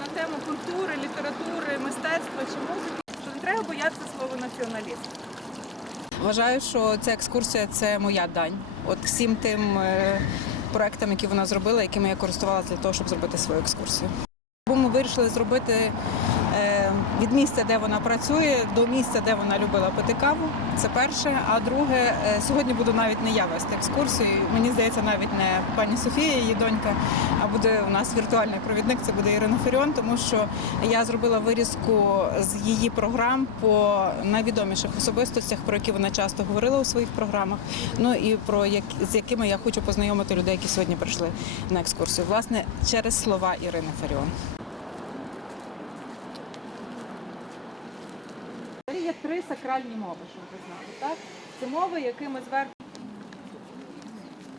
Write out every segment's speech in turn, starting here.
на тему культури, літератури, мистецтва чи музики, що не треба боятися слова націоналіст. Вважаю, що ця екскурсія це моя дань. От всім тим е, проектам, які вона зробила, якими я користувалася для того, щоб зробити свою екскурсію. Бо ми вирішили зробити від місця, де вона працює, до місця, де вона любила пити каву. Це перше. А друге, е, сьогодні буду навіть не я вести екскурсію. Мені здається, навіть не пані Софія, її донька, а буде у нас віртуальний провідник. Це буде Ірина Феріон, тому що я зробила вирізку з її програм по найвідоміших особистостях, про які вона часто говорила у своїх програмах. Ну і про як з якими я хочу познайомити людей, які сьогодні прийшли на екскурсію. Власне, через слова Ірини Феріон. Три сакральні мови, щоб ви знали, так? Це мови, якими зверху.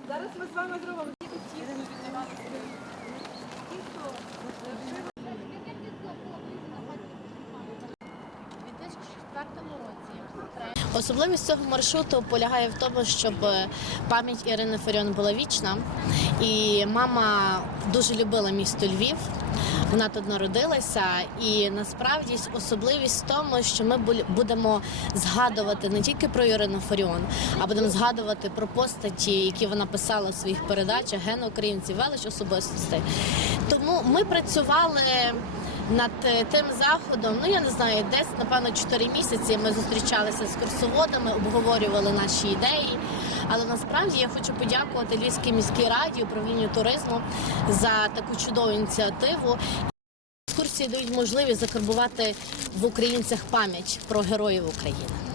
Зараз ми з вами зробимо Особливість цього маршруту полягає в тому, щоб пам'ять Ірини Фаріон була вічна. І мама дуже любила місто Львів. Вона тут народилася, і насправді особливість в тому, що ми будемо згадувати не тільки про Ірину Фаріон, а будемо згадувати про постаті, які вона писала в своїх передачах ген українців, велич особистостей. Тому ми працювали над е, тим заходом. Ну я не знаю, десь напевно 4 місяці ми зустрічалися з курсоводами, обговорювали наші ідеї. Але насправді я хочу подякувати Львівській міській раді, управлінню туризму за таку чудову ініціативу. Екскурсії дають можливість закарбувати в українцях пам'ять про героїв України.